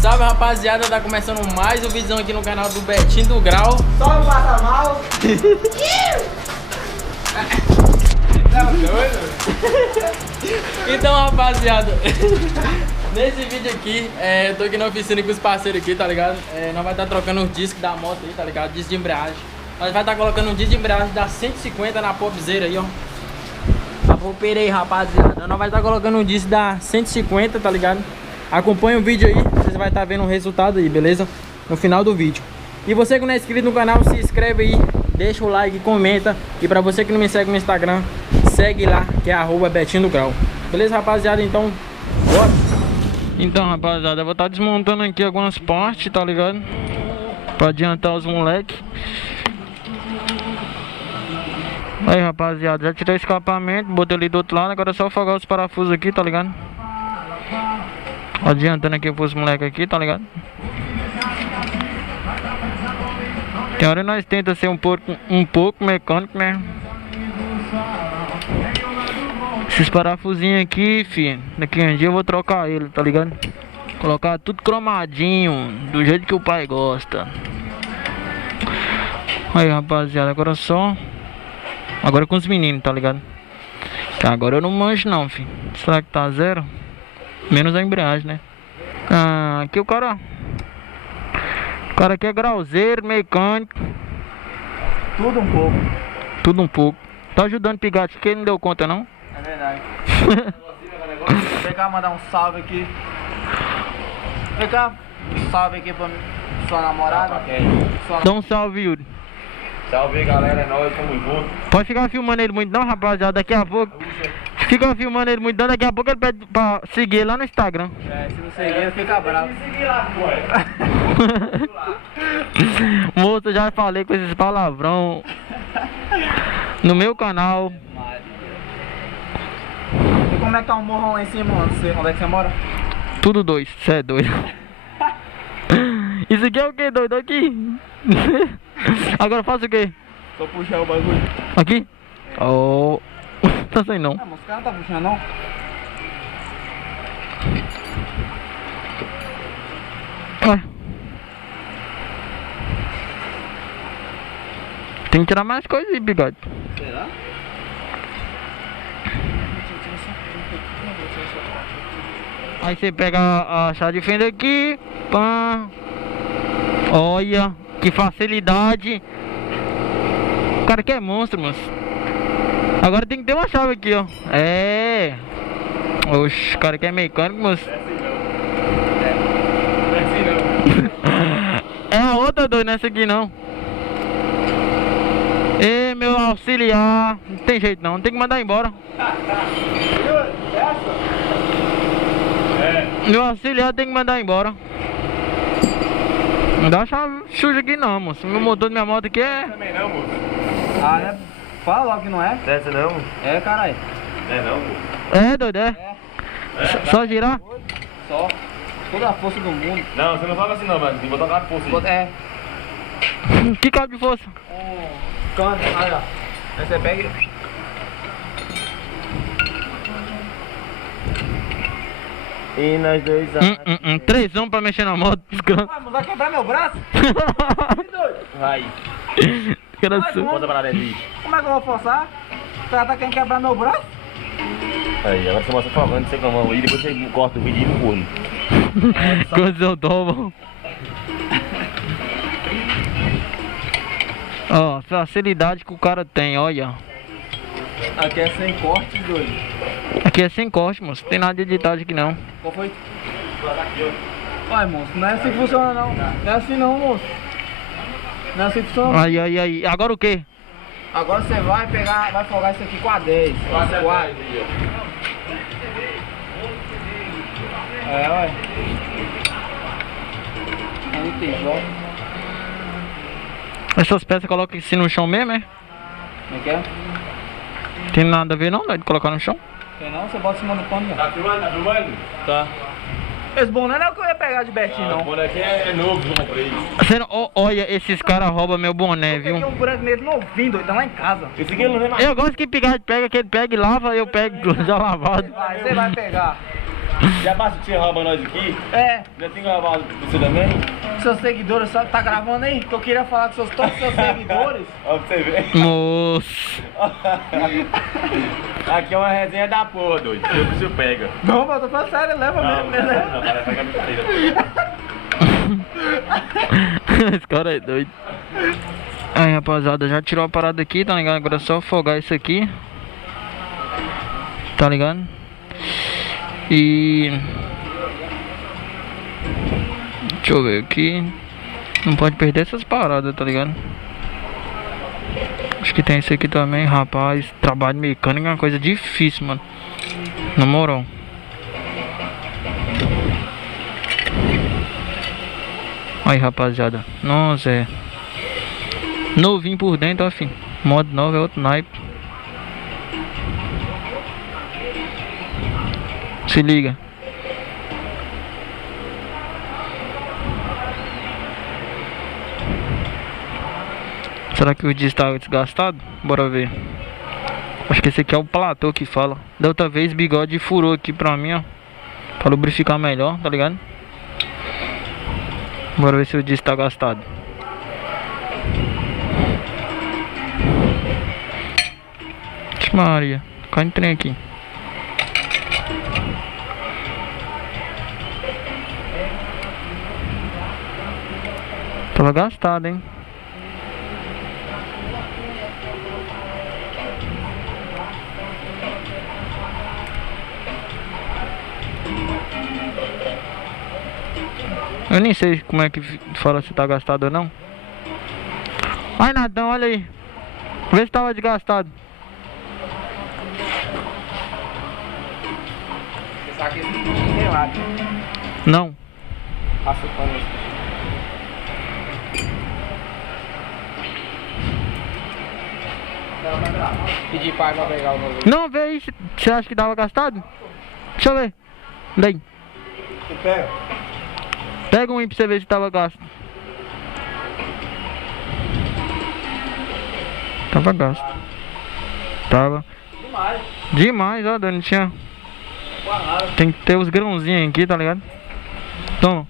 salve, rapaziada, tá começando mais um vídeo aqui no canal do Betinho do Grau. Só não passa mal. Tá doido? Então, rapaziada, nesse vídeo aqui, eu tô aqui na oficina com os parceiros aqui, tá ligado? Nós vai estar trocando os discos da moto aí, tá ligado? Disco de embreagem. Nós vai estar colocando um disco de embreagem da 150 na popzeira aí, ó. A popeira aí, rapaziada. Nós vai estar colocando um disco da 150, tá ligado? Acompanha o vídeo aí, vocês vai estar vendo o resultado aí, beleza? No final do vídeo. E você que não é inscrito no canal, se inscreve aí, deixa o like, comenta. E pra você que não me segue no Instagram, segue lá, que é @Betinho do Grau. Beleza, rapaziada? Então, bora! Então, rapaziada, eu vou estar desmontando aqui algumas partes, tá ligado? Pra adiantar os moleques. Aí, rapaziada, já tirei o escapamento, botei ali do outro lado. Agora é só afogar os parafusos aqui, tá ligado? Adiantando aqui pros moleques aqui, tá ligado? Tem hora nós tenta ser um pouco mecânico, né? Esses parafusinhos aqui, filho, daqui um dia eu vou trocar ele, tá ligado? Colocar tudo cromadinho, do jeito que o pai gosta. Aí, rapaziada, agora só... Agora com os meninos, tá ligado? Que agora eu não manjo não, filho. Será que tá zero? Menos a embreagem, né? Aqui o cara... O cara aqui é grauzeiro, mecânico. Tudo um pouco. Tudo um pouco. Tá ajudando o Pigate, que ele não deu conta, não? É verdade. Vem cá mandar um salve aqui. Vem cá, um salve aqui pra sua namorada. Dá um salve, Yuri. Salve, galera, é nóis, tamo junto. Pode ficar filmando ele muito não, rapaziada. Daqui a pouco... Fica filmando ele muito não, daqui a pouco ele pede pra seguir ele lá no Instagram. Se não seguir, ele fica bravo. Moço, já falei com esses palavrão no meu canal. E como é que tá o morro lá em cima, mano? Onde é que você mora? Tudo dois, cê é doido. Isso aqui é o que, doido? Aqui. Agora faço o que? Só puxar o bagulho. Aqui? Oh. Tá sem não. Ah, mas os caras não tá puxando não. Ué. Tem que tirar mais coisas aí, bigode. Será? Aí você pega a chave de fenda aqui. Pá. Olha, que facilidade. O cara que é monstro, moço. Agora tem que ter uma chave aqui, ó. É. Oxe, o cara que é mecânico, moço. É a outra, doido, nessa aqui não. Ê, meu auxiliar. Não tem jeito não, tem que mandar embora. Meu auxiliar tem que mandar embora. Não dá chave suja aqui não, moço. Meu motor da minha moto aqui é... Também não, moço. Ah, né? Fala logo que não é. Dessa não? É, caralho. É não, moço. É, doido, é? Só girar? Só. Toda a força do mundo. Não, você não fala assim não, mano. Tem que botar uma força aí. É. Que cabo de força? Canto, aí ó. Aí você pega e... E nós dois... Trêsão pra mexer na moto. Ah, mas vai quebrar meu braço? Que doido. Vai. Bota pra lá dentro aí. Como é que eu vou forçar? O cara tá querendo quebrar meu braço? Aí, agora você mostra falando, você com a mão aí, depois você corta o vídeo e no forno. Quantos eu tomo? Ó, facilidade que o cara tem, olha. Aqui é sem corte, doido. Aqui é sem corte, moço. Não tem nada de editagem aqui não. Qual foi? Olha, moço, não é assim que funciona não. Não é assim não, moço. Não é assim que funciona. Aí. Agora o que? Agora você vai pegar, vai folgar isso aqui com a 10. É, ué. Aí tem jogo. Essas peças coloca assim no chão mesmo, é? Como é que é? Tem nada a ver não, né? De colocar no chão. Tem não? Você bota em cima do pano, Tá filmando? Tá filmando? Tá. Esse boné não é o que eu ia pegar de Betinho, O não. boné aqui é novo, eu comprei. Você não- olha, esses caras roubam meu boné, Eu peguei viu? um branco nele novinho, doido, tá lá em casa. Esse aqui não é mais. Eu gosto que Pigade pega, que ele pega e lava, eu pego já lavado. Vai, você vai pegar. Já basta que você rouba nós aqui? É, Já tem gravado você também? seus seguidores, só tá gravando aí? Que eu queria falar com todos os seus seguidores. Ó, pra você ver. Moço. Aqui é uma resenha da porra, doido. Você pega. Não, mas eu tô falando sério, leva mesmo, né? Não, cara, pega a besteira. Esse cara é doido. Aí, rapaziada, já tirou a parada aqui, tá ligado? Agora é só afogar isso aqui. Tá ligado? E... deixa eu ver aqui. Não pode perder essas paradas, tá ligado? Acho que tem isso aqui também, rapaz. Trabalho mecânico é uma coisa difícil, mano. Na moral. Aí, rapaziada. Nossa, é novinho por dentro, ó, filho. Modo novo é outro naipe. Se liga. Será que o disco tá desgastado? Bora ver. Acho que esse aqui é o platô que fala. Da outra vez, bigode furou aqui pra mim, ó. Pra lubrificar melhor, tá ligado? Bora ver se o disco tá gastado. Ixi, Maria, cai no trem aqui. Tava gastado, hein? Eu nem sei como é que fala se tá gastado ou não. Ai, Nadão, olha aí. Vê se tava desgastado. Você sabe que esse bicho tem lá. Não. Passa o pano. Pedir pai pra pegar o novo. Não, vê aí se você acha que tava gastado. Deixa eu ver. Vem. Você pega? Pega um aí pra você ver se tava gasto. Tava gasto. Tava. Demais. Demais, ó, Dani. Tinha. Quase. Tem que ter os grãozinhos aqui, tá ligado? Toma.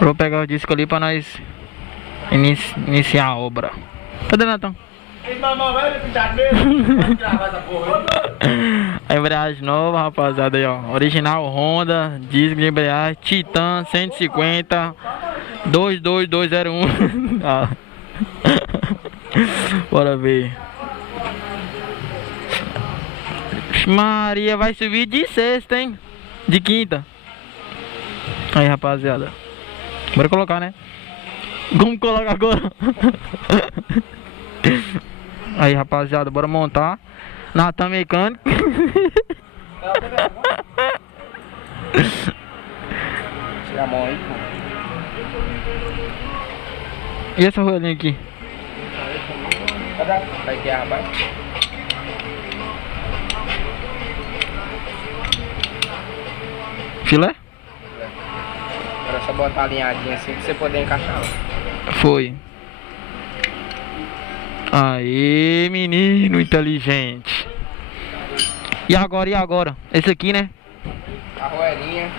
Vou pegar o disco ali pra nós iniciar a obra. Cadê, Natão? A embreagem nova, rapaziada, aí, ó. Original Honda, disco de embreagem, Titan 150 22201. Ah. Bora ver. Maria, vai subir de sexta, hein? De quinta. Aí, rapaziada. Bora colocar, né? Vamos colocar agora. Aí, rapaziada, bora montar. Natan mecânico. Tira a mão aí, pô. E essa rolinha aqui? Cadê? Vai que é, rapaz. Filé? Agora é só botar alinhadinha assim pra você poder encaixar. Foi. Aê, menino inteligente. E agora, e agora? Esse aqui, né? A roelinha.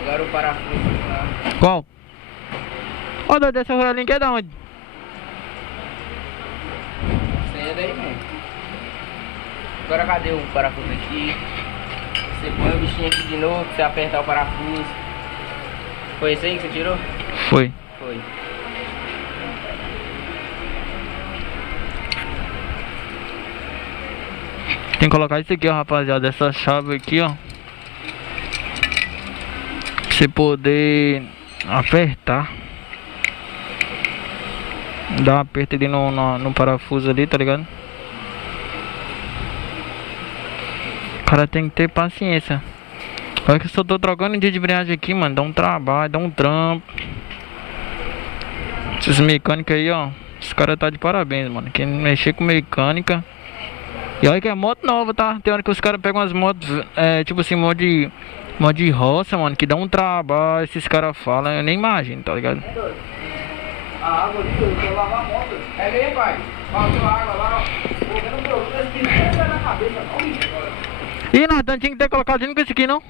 Agora o parafuso. Qual? Ó, doido, essa roelinha que é da onde? Esse é daí, mano. Agora cadê o parafuso aqui? Você põe o bichinho aqui de novo, você apertar o parafuso. Foi esse aí que você tirou? Foi. Foi. Tem que colocar isso aqui, ó, rapaziada. Essa chave aqui, ó. Pra você poder apertar. Dá um aperto ali no parafuso ali, tá ligado? O cara tem que ter paciência. Olha que eu só tô trocando dia de embreagem aqui, mano. Dá um trabalho, dá um trampo. Esses mecânicos aí, ó. Os caras tá de parabéns, mano. Quem mexer com mecânica. E olha que é moto nova, tá? Tem hora que os caras pegam as motos, tipo assim, modo de roça, mano. Que dá um trabalho, esses caras falam. Eu nem imagino, tá ligado? A água ali, eu quero lavar a moto. Pega aí, pai. Passou a água lá, ó. Pô, eu não tô na cabeça, não, bicho. Ih, Natan, tinha que ter colocado junto com esse aqui, não?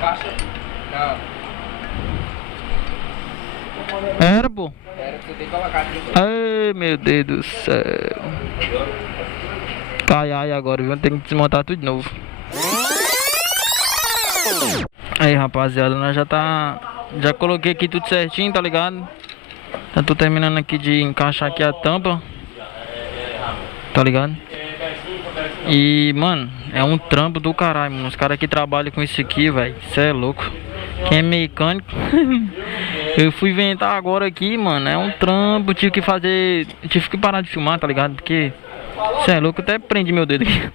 Caixa? Não. Era, pô. Era pra você ter colocado aqui. Ai, meu Deus do céu. Ai, agora, viu? Tem que desmontar tudo de novo. Aí, rapaziada, nós já coloquei aqui tudo certinho, tá ligado? Já tô terminando aqui de encaixar aqui a tampa. Tá ligado? E, mano, é um trampo do caralho, mano. Os caras que trabalham com isso aqui, velho, cê é louco. Quem é mecânico eu fui inventar agora aqui, mano. É um trampo, tive que parar de filmar, tá ligado? Porque cê é louco, até prendi meu dedo aqui.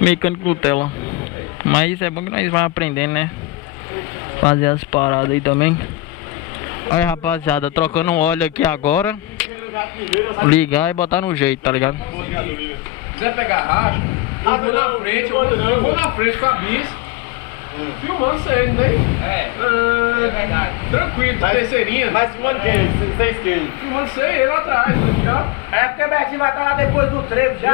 Mecânico Nutella. Mas é bom que nós vamos aprendendo, né? Fazer as paradas aí também. Aí, rapaziada, trocando um óleo aqui agora. Ligar e botar no jeito, tá ligado? Se quiser pegar racha, eu vou na frente, eu vou na frente com a bis, filmando vocês, não tem? É verdade. Tranquilo, terceirinha. Mas filmando quem? Vocês quem? Filmando você, ele lá atrás, aqui, ó. É porque o Betinho vai estar lá depois do trevo, já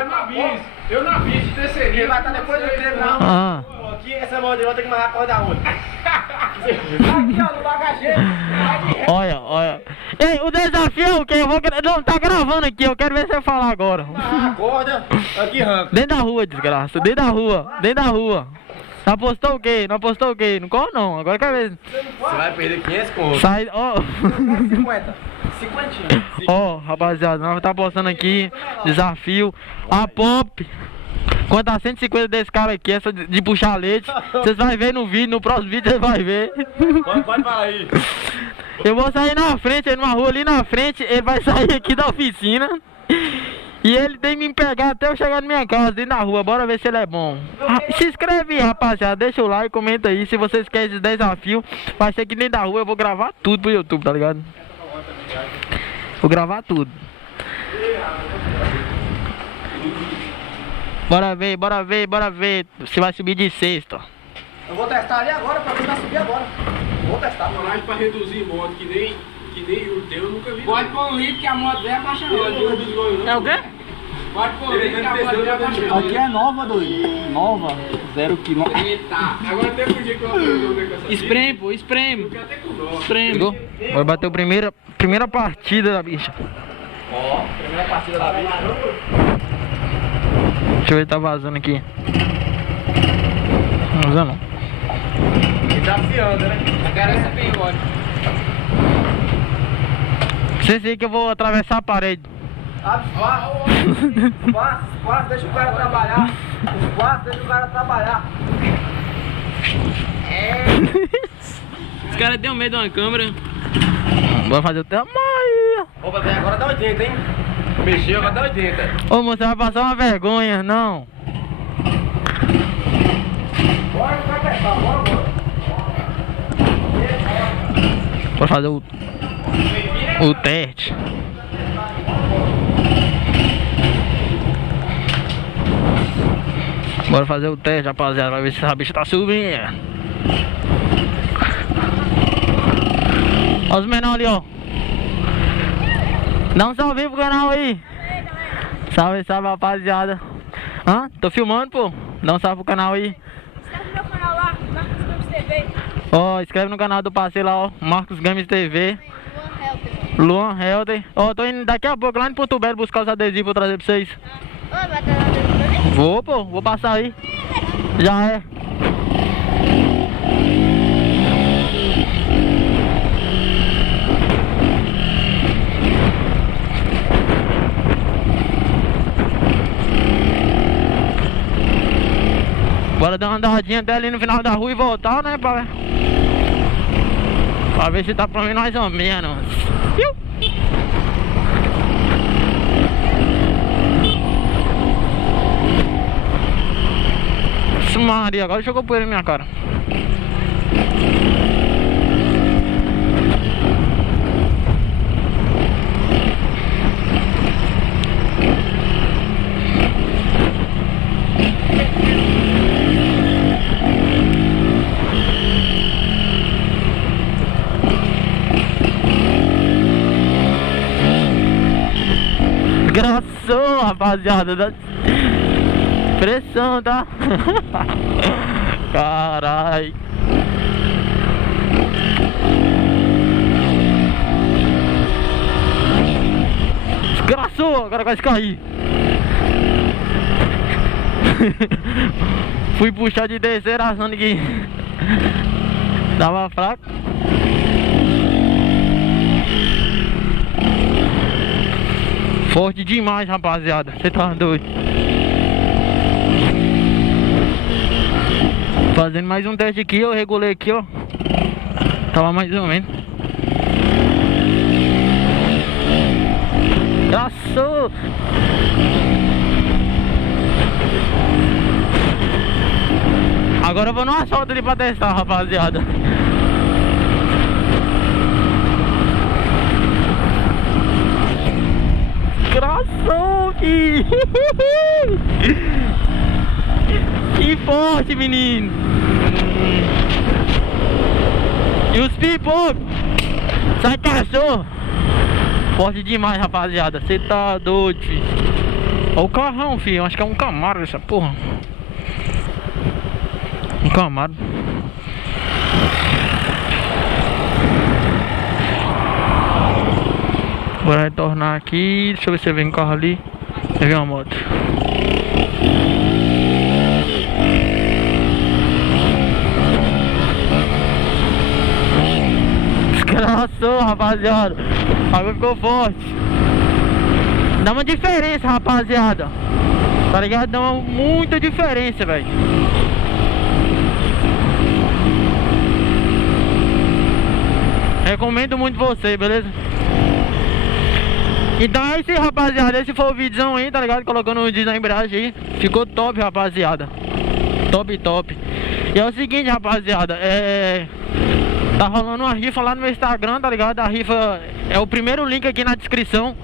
Eu na bis, de terceirinha. Ele vai estar depois do trevo, não. Ah, Aqui, essa moda vai ter que mandar a corda da outra. Aqui, ó, no bagageiro. olha. Ei, o desafio que eu vou... Não, tá gravando aqui, eu quero ver você falar agora. A corda, aqui arranca. Dentro da rua, desgraça. Dentro da rua. Não apostou o quê? Não corre não, agora quero ver. Você vai perder 500 contos. Sai, ó. 50. 50. Ó, rapaziada, nós tá postando aqui desafio. A Pop. Quanto a 150 desse cara aqui, essa de puxar leite. Vocês vão ver no vídeo, no próximo vídeo vocês vão ver. Pode falar aí. Eu vou sair na frente, numa rua ali na frente. Ele vai sair aqui da oficina. E ele tem que me pegar até eu chegar na minha casa, dentro da rua. Bora ver se ele é bom. Se inscreve aí, rapaziada. Deixa o like, comenta aí. Se vocês querem esse desafio, vai ser aqui dentro da rua. Eu vou gravar tudo pro YouTube, tá ligado? Vou gravar tudo. Bora ver. Você vai subir de sexta. Eu vou testar ali agora pra tentar subir agora. Vou testar. Coragem pra reduzir moto, que nem o teu, eu nunca vi. Pode pôr um litro que a moto vem abaixando. É o quê? Pode pôr um litro que a moto vem abaixando. Aqui é nova, doido. Nova, 0 km. Eita, agora até por dia que eu aprendi com essa Espreme, pô, espreme. bicha, até com dó. Espreme. Bora bater a primeira partida da bicha. Ó, primeira partida da vida. Deixa eu ver se tá vazando aqui. Não vazando não. Desafiando, né? Agora essa bem óleo. Vocês aí que eu vou atravessar a parede. Abre os quartos, deixa o cara trabalhar. Os quartos, deixa o cara trabalhar. Os caras deu medo de uma câmera. Bora fazer o tamanho. Opa, agora dá 80, hein? Mexeu, agora dá 80. Ô moço, você vai passar uma vergonha, não. Bora, vai testar, bora. Bora fazer o teste. Bora fazer o teste, rapaziada. Vai ver se essa bicha tá subindo. Olha os menores ali, ó. Dá um salve pro canal aí. Salve, rapaziada. Hã? Tô filmando, pô. Dá um salve pro canal aí. Inscreve no meu canal lá, Marcos Games TV. Ó, inscreve no canal do parceiro lá, ó. Marcos Games TV. Luan Helder. Luan Helder. Ó, tô indo daqui a pouco lá em Porto Belo buscar os adesivos pra trazer pra vocês. Ô, vai ter nada pra mim? Vou, pô. Vou passar aí. Já é. Bora dar uma andadinha até ali no final da rua e voltar, né, pra ver se tá pra mim mais ou menos. Maria, agora jogou poeira na minha cara. Engraçou, rapaziada. Pressão, tá? Carai. Desgraçou, agora vai cair. Fui puxar de terceira, achando que tava fraco. Forte demais, rapaziada. Você tá doido. Fazendo mais um teste aqui, eu regulei aqui, ó. Tava mais ou menos. Graçou! Agora eu vou no asfalto ali pra testar, rapaziada. Graçou, filho! Que forte, menino! E os pipocos? Sai, cachorro! Forte demais, rapaziada. Você tá doido, filho. Olha o carrão, filho. Acho que é um Camaro essa porra. Um Camaro. Bora retornar aqui. Deixa eu ver se vem um carro ali. Vai vir uma moto. Desgraçou, rapaziada. A água ficou forte. Dá uma diferença, rapaziada. Tá ligado? Dá muita diferença, velho. Recomendo muito você, beleza? Então é isso aí, rapaziada. Esse foi o vídeozão aí, tá ligado? Colocando o vídeo na embreagem aí. Ficou top, rapaziada. Top, top. E é o seguinte, rapaziada. Tá rolando uma rifa lá no meu Instagram, tá ligado? A rifa é o primeiro link aqui na descrição.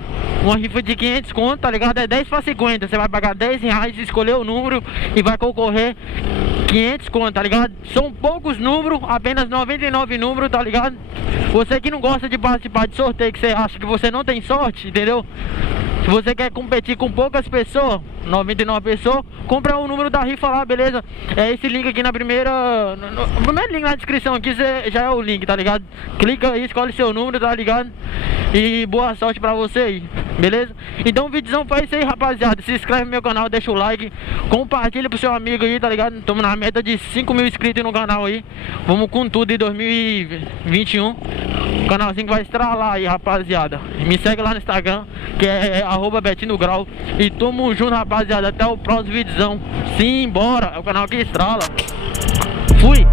Uma rifa de 500 conto, tá ligado? É 10 para 50. Você vai pagar 10 reais, escolher o número e vai concorrer 500 conto, tá ligado? São poucos números, apenas 99 números, tá ligado? Você que não gosta de participar de sorteio, que você acha que você não tem sorte, entendeu? Se você quer competir com poucas pessoas, 99 pessoas, compra o número da rifa lá, beleza? É esse link aqui na primeira... No primeiro link na descrição aqui já é o link, tá ligado? Clica aí, escolhe seu número, tá ligado? E boa sorte pra você aí, beleza? Então o vídeozão foi isso aí, rapaziada. Se inscreve no meu canal, deixa o like, compartilha pro seu amigo aí, tá ligado? Estamos na meta de 5 mil inscritos no canal aí. Vamos com tudo em 2021. O canalzinho que vai estralar aí, rapaziada. Me segue lá no Instagram, que é @BetinhoGrau. E tamo junto, rapaziada. Até o próximo vídeozão. Sim, bora. É o canal que estrala. Fui.